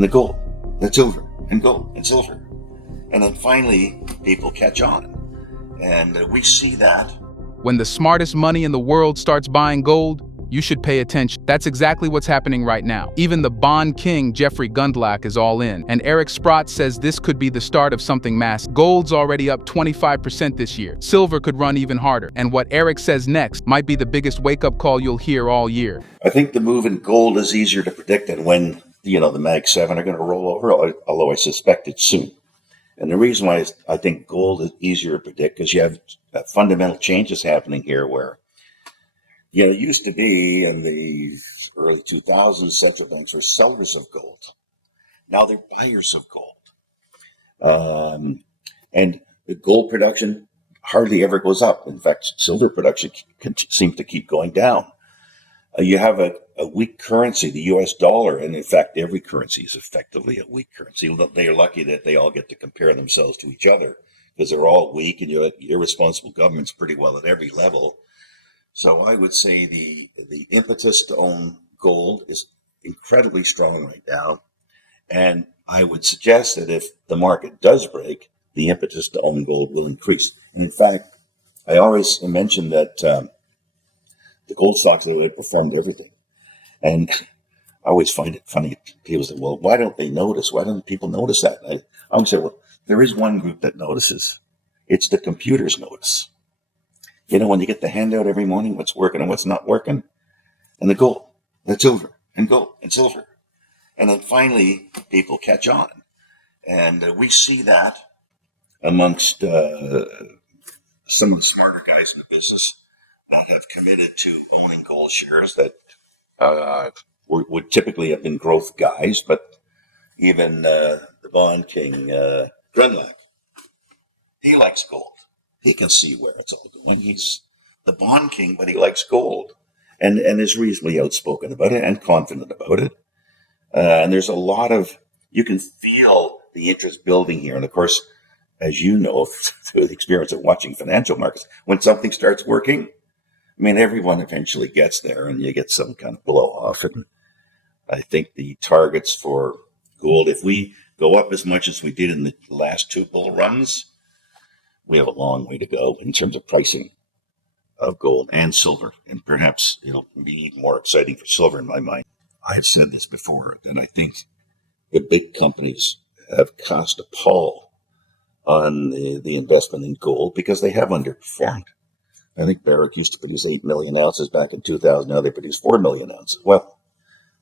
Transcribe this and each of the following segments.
and the gold, the silver, and gold, and silver. And then finally, people catch on. And we see that. When the smartest money in the world starts buying gold, you should pay attention. That's exactly what's happening right now. Even the bond king, Jeffrey Gundlach, is all in. And Eric Sprott says this could be the start of something massive. Gold's already up 25% this year. Silver could run even harder. And what Eric says next might be the biggest wake-up call you'll hear all year. I think the move in gold is easier to predict than when, the Mag 7 are going to roll over, although I suspect it's soon. And the reason why I think gold is easier to predict because you have fundamental changes happening here where, it used to be in the early 2000s, central banks were sellers of gold. Now they're buyers of gold. And the gold production hardly ever goes up. In fact, silver production seems to keep going down. You have a weak currency, the US dollar, and in fact, every currency is effectively a weak currency. They are lucky that they all get to compare themselves to each other because they're all weak and you have irresponsible governments pretty well at every level. So I would say the impetus to own gold is incredibly strong right now. And I would suggest that if the market does break, the impetus to own gold will increase. And in fact, I always mention that the gold stocks that have performed everything. And I always find it funny. People say, well, why don't they notice? Why don't people notice that? I always say, well, there is one group that notices. It's the computers notice. When you get the handout every morning, what's working and what's not working, and the gold, the silver, and gold, and silver. And then finally, people catch on. And we see that amongst some of the smarter guys in the business that have committed to owning gold shares that would typically have been growth guys, but even the bond king, Gundlach, he likes gold. He can see where it's all going. He's the bond king, but he likes gold and is reasonably outspoken about it and confident about it. And there's a lot of, you can feel the interest building here. And of course, as you know, through the experience of watching financial markets, when something starts working, everyone eventually gets there and you get some kind of blow off. And I think the targets for gold, if we go up as much as we did in the last two bull runs, we have a long way to go in terms of pricing of gold and silver. And perhaps it'll be even more exciting for silver in my mind. I have said this before, that I think the big companies have cast a pall on the investment in gold because they have underperformed. I think Barrick used to produce 8 million ounces back in 2000. Now they produce 4 million ounces. Well,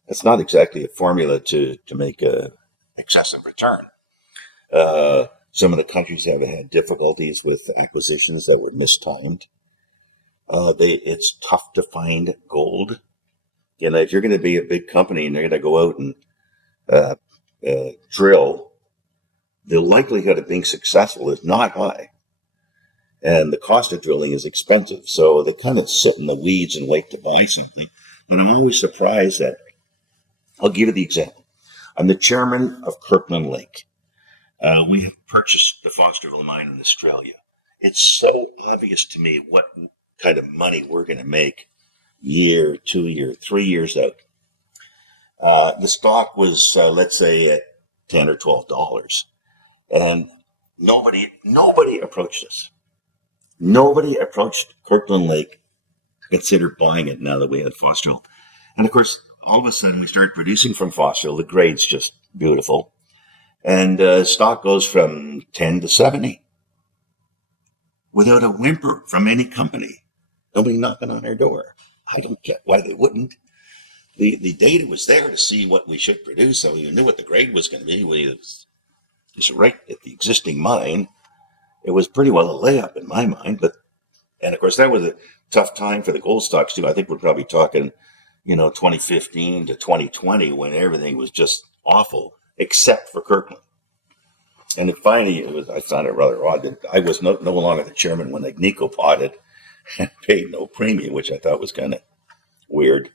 that's not exactly a formula to make a excessive return. Some of the countries have had difficulties with acquisitions that were mistimed. It's tough to find gold. If you're going to be a big company and they're going to go out and drill, the likelihood of being successful is not high. And the cost of drilling is expensive. So they kind of sit in the weeds and wait to buy something. But I'm always surprised that, I'll give you the example. I'm the chairman of Kirkland Lake. We have purchased the Fosterville mine in Australia. It's so obvious to me what kind of money we're going to make year, 2 year, 3 years out. The stock was, let's say, at $10 or $12. And nobody approached us. Nobody approached Kirkland Lake to consider buying it now that we had Fosterville. And of course, all of a sudden we started producing from Fosterville. The grade's just beautiful. And stock goes from 10 to 70 without a whimper from any company. Nobody knocking on our door. I don't get why they wouldn't. The data was there to see what we should produce, so we knew what the grade was going to be. We was right at the existing mine. It was pretty well a layup in my mind. And of course, that was a tough time for the gold stocks too. I think we're probably talking, 2015 to 2020 when everything was just awful, except for Kirkland. And finally, I found it rather odd that I was no longer the chairman when Agnico bought it and paid no premium, which I thought was kind of weird.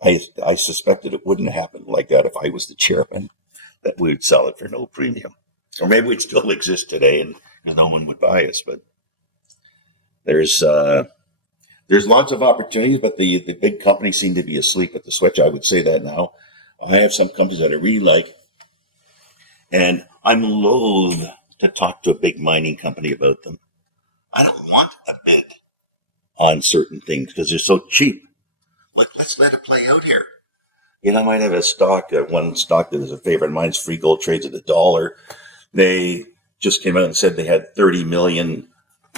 I suspected it wouldn't happen like that if I was the chairman, that we would sell it for no premium. Or maybe we'd still exist today and no one would buy us. But there's lots of opportunities, but the big companies seem to be asleep at the switch. I would say that now. I have some companies that I really like. And I'm loath to talk to a big mining company about them. I don't want a bid on certain things because they're so cheap. Let's let it play out here. I might have a stock, one stock that is a favorite of mine is Free Gold, trades at $1. They just came out and said they had 30 million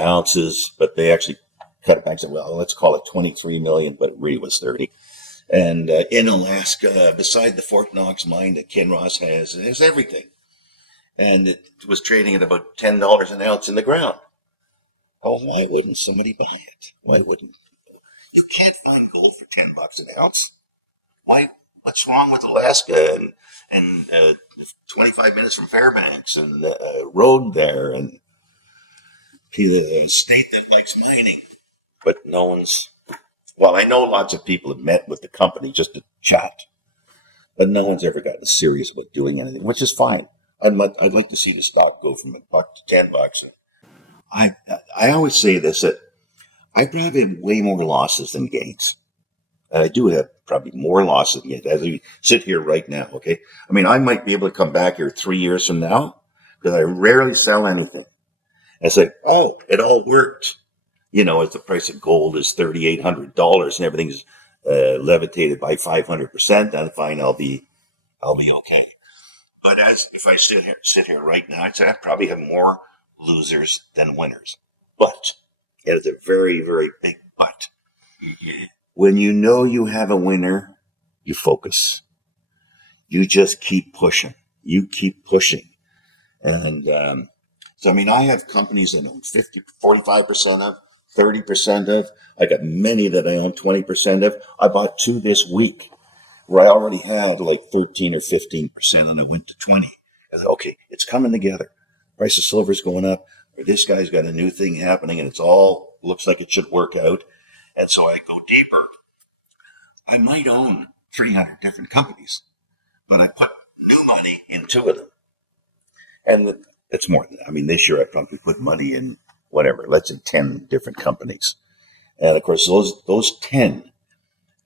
ounces, but they actually cut it back and said, well, let's call it 23 million, but it really was 30. And in Alaska, beside the Fort Knox mine that Kinross has, it has everything. And it was trading at about $10 an ounce in the ground. Oh, why wouldn't somebody buy it? Why wouldn't? You can't find gold for $10 an ounce. Why? What's wrong with Alaska and 25 minutes from Fairbanks and road there and the state that likes mining? But no one's. Well, I know lots of people have met with the company just to chat, but no one's ever gotten serious about doing anything, which is fine. I'd like to see the stock go from $1 to $10. I always say this, that I probably have way more losses than gains. And I do have probably more losses than gains as we sit here right now, okay? I mean, I might be able to come back here 3 years from now because I rarely sell anything. And say, oh, it all worked. As the price of gold is $3,800 and everything's levitated by 500%, then fine, I'll be okay. But if I sit here right now, I'd say I probably have more losers than winners. But it is a very, very big but. When you know you have a winner, you focus. You just keep pushing. You keep pushing. And so, I mean, I have companies that own 45% of, 30% of. I got many that I own 20% of. I bought 2 this week where I already had like 13 or 15% and I went to 20. I said, okay, it's coming together. Price of silver is going up. Or this guy's got a new thing happening and it's all looks like it should work out. And so I go deeper. I might own 300 different companies, but I put new money in 2 of them. And it's more than that. I mean, this year I probably put money in whatever, let's say 10 different companies. And of course, those 10,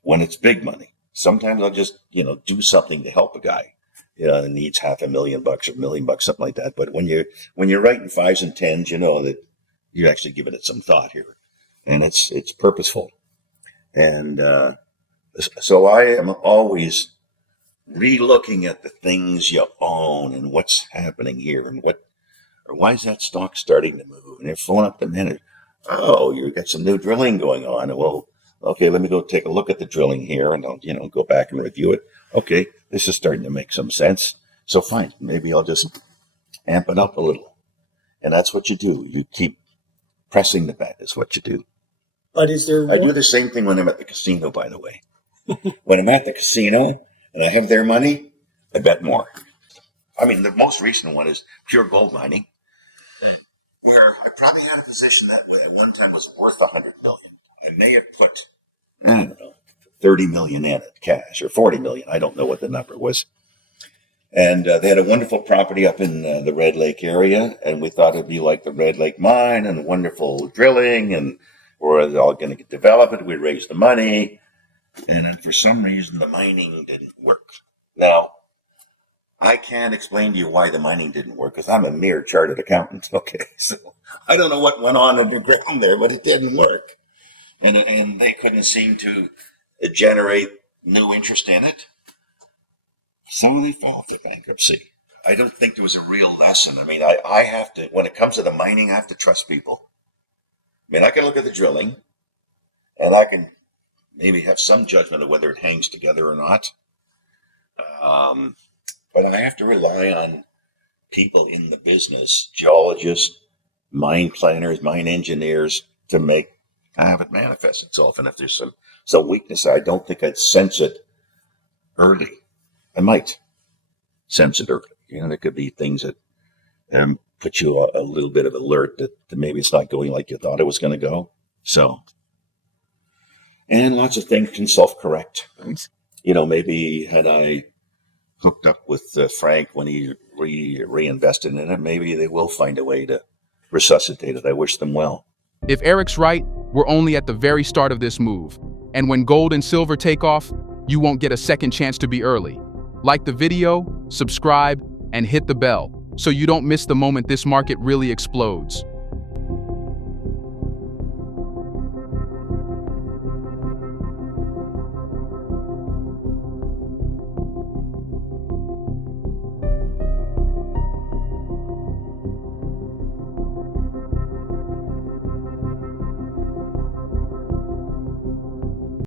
when it's big money, sometimes I'll just, do something to help a guy, that needs $500,000 or $1 million, something like that. But when you're writing 5s and 10s, you know that you're actually giving it some thought here, and it's purposeful. And so I am always re-looking at the things you own and what's happening here and why is that stock starting to move? And they're pulling up the minute. Oh, you got some new drilling going on. Well, okay, let me go take a look at the drilling here and I'll, go back and review it. Okay, this is starting to make some sense. So fine, maybe I'll just amp it up a little. And that's what you do. You keep pressing the bet is what you do. But is there? I do the same thing when I'm at the casino, by the way. When I'm at the casino and I have their money, I bet more. I mean, the most recent one is pure gold mining, where I probably had a position that way at one time was worth $100 million. I may have put, I don't know, 30 million in it, cash, or 40 million. I don't know what the number was. And they had a wonderful property up in the Red Lake area, and we thought it'd be like the Red Lake mine and wonderful drilling, and we're all going to develop it. We raised the money, and then for some reason the mining didn't work. Now, I can't explain to you why the mining didn't work because I'm a mere chartered accountant. Okay, so I don't know what went on underground there, but it didn't work, and they couldn't seem to generate new interest in it. So they fell into bankruptcy. I don't think there was a real lesson. I mean, I have to, when it comes to the mining, I have to trust people. I mean, I can look at the drilling, and I can maybe have some judgment of whether it hangs together or not. But I have to rely on people in the business, geologists, mine planners, mine engineers, to have it manifest itself. And if there's some weakness, I don't think I'd sense it early. I might sense it early. There could be things that put you a little bit of alert that maybe it's not going like you thought it was going to go. So, and lots of things can self-correct. Maybe had I hooked up with Frank when he reinvested in it, maybe they will find a way to resuscitate it. I wish them well. If Eric's right, we're only at the very start of this move. And when gold and silver take off, you won't get a second chance to be early. Like the video, subscribe, and hit the bell so you don't miss the moment this market really explodes.